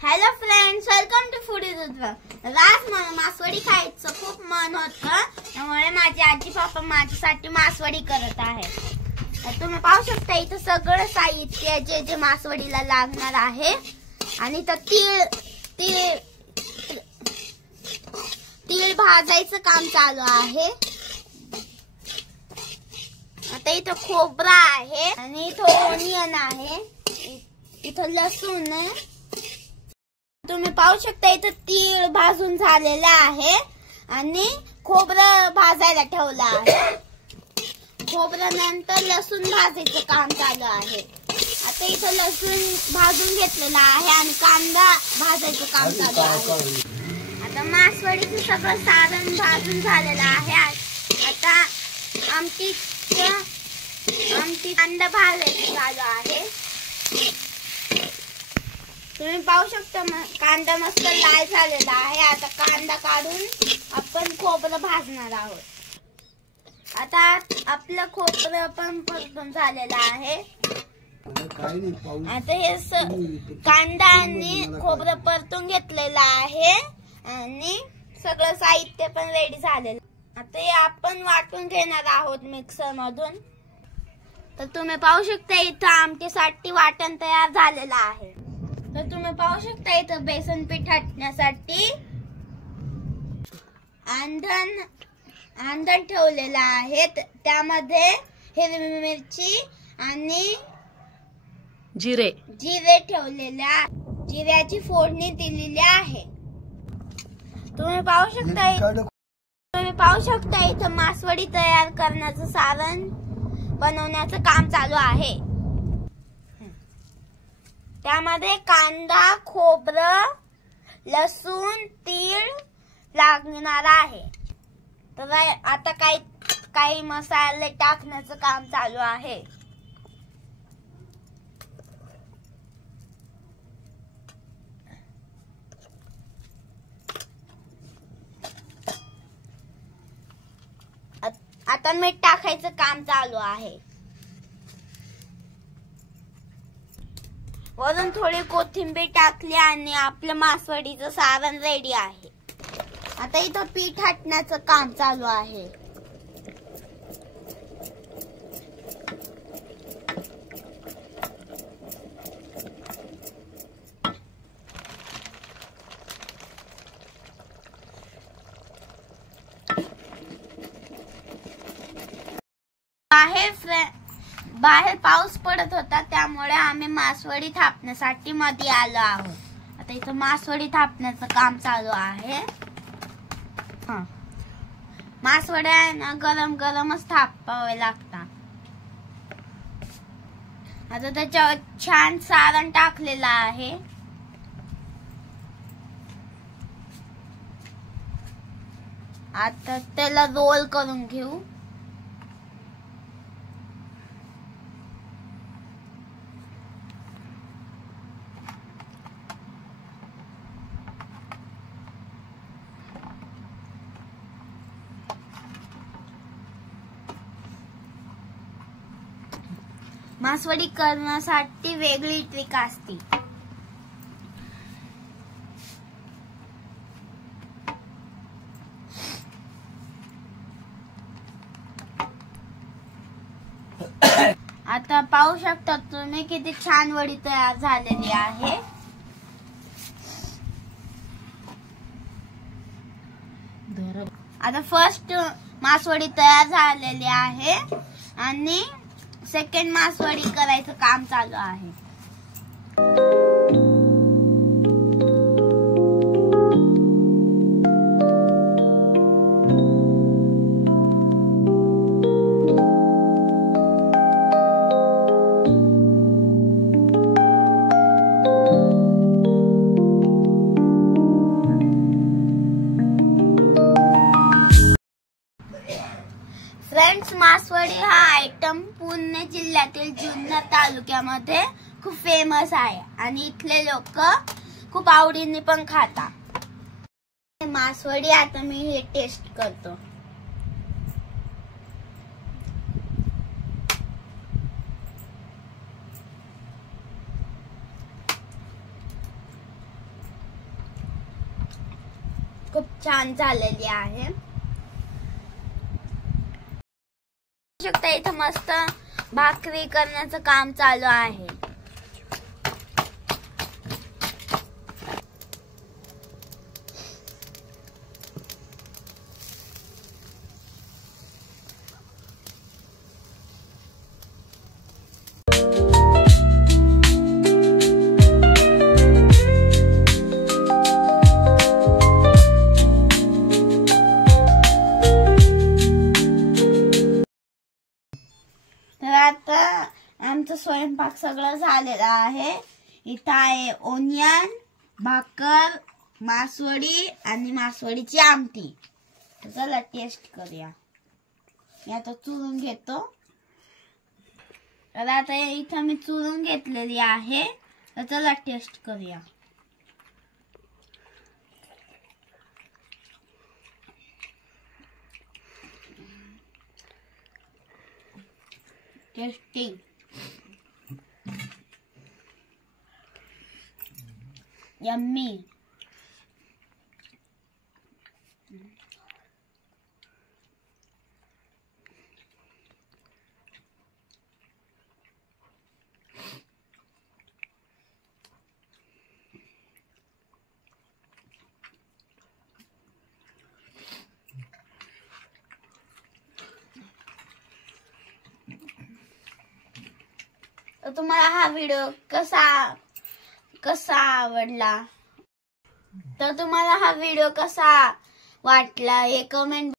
Hello friends, welcome to food is Ujjwal. आज मला मासवडी खायचं खूप मन होतं, त्यामुळे माझे आजी पप्पा माझ्यासाठी मासवडी करत आहे. तुम्ही पाहू शकता इथं सगळं साहित्य जे मासवडीला लागणार आहे. आणि तर तीळ भाजायचं काम चालू आहे. आता इथं खोबरा आहे आणि इथं ओनियन आहे, इथं लसूण आहे. तुम्ही पाहू शकता इथं तीळ भाजून झालेला आहे आणि खोबरं भाजायला ठेवलं आहे. खोबरं नंतर लसूण भाजायचं काम चालू आहे. आता इथं लसूण भाजून घेतलेला आहे आणि कांदा भाजायचं काम चालू आहे. आता मासवडीचं सगळं सारण भाजून झालेलं आहे. आता आमटी कांदा भाजायचं चालू आहे. तुम्ही पाहू शकता कांदा मस्त लाल झालेला आहे. आता कांदा काढून आपण खोबरं भाजणार आहोत. आता आपलं खोबरं पण परतून झालेलं आहे. आता हे कांदा आणि खोबरं परतून घेतलेलं आहे आणि सगळं साहित्य पण रेडी झालेलं. आता हे आपण वाटून घेणार आहोत मिक्सर मधून. तर तुम्ही पाहू शकता इथं आमटीसाठी वाटण तयार झालेलं आहे. तर तुम्ही पाहू शकता इथं बेसन पीठ हटण्यासाठी आंधण ठेवलेलं आहे. त्यामध्ये हिरवी मिरची आणि जिरे ठेवलेल्या, जिऱ्याची फोडणी दिलेली आहे. तुम्ही पाहू शकता इथं मासवडी तयार करण्याचं सारण बनवण्याचं काम चालू आहे. त्यामध्ये कांदा, खोबरं, लसूण, तीळ लागणार आहे. तर आता काही मसाले टाकण्याचं काम चालू आहे. आता मीठ टाकायचं काम चालू आहे. वरून थोडी कोथिंबीर टाकली आणि आपलं मासवडीचं सारण रेडी आहे. आता इथं पीठ हटण्याचं काम चालू आहे. बाहेर पाऊस पडत होता, त्यामुळे आम्ही मासवडी थापण्यासाठी मध्ये आलो आहोत. आता इथं मासवडी थापण्याचं काम चालू आहे. मासवड्या ना गरमच थापावे लागतात. आता त्याच्यावर छान सारण टाकलेलं आहे. आता त्याला रोल करून घेऊ. मासवडी करण्यासाठी वेगळी ट्रिक असते. आता पाहू शकता तुम्ही किती छान वडी तयार झालेली आहे. आता फर्स्ट मासवडी तयार झालेली आहे आणि सेकंड मासवडी करायचं काम चालू आहे. फ्रेंड्स, मासवडी हा आयटम पुणे जिल्ह्यातील जुन्नर तालुक्यामध्ये खूप फेमस आहे आणि इथले लोक खूप आवडीने पण खातात. मासवडी आता मी हे टेस्ट करतो. खूप छान झालेली आहे. शकता इथं मस्त भाकरी करण्याचं काम चालू आहे. तर आता आमचं स्वयंपाक सगळं झालेलं आहे. इथं आहे ओनियन, भाकर, मासवडी आणि मासवडीची आमटी. तर चला टेस्ट करूया. मी आता चुरून घेतो. तर आता इथं मी चुरून घेतलेली आहे. तर चला टेस्ट करूया. Testing yummy. तर तुम्हाला हा व्हिडिओ कसा आवडला, तर तुम्हाला हा व्हिडिओ कसा वाटला हे कमेंट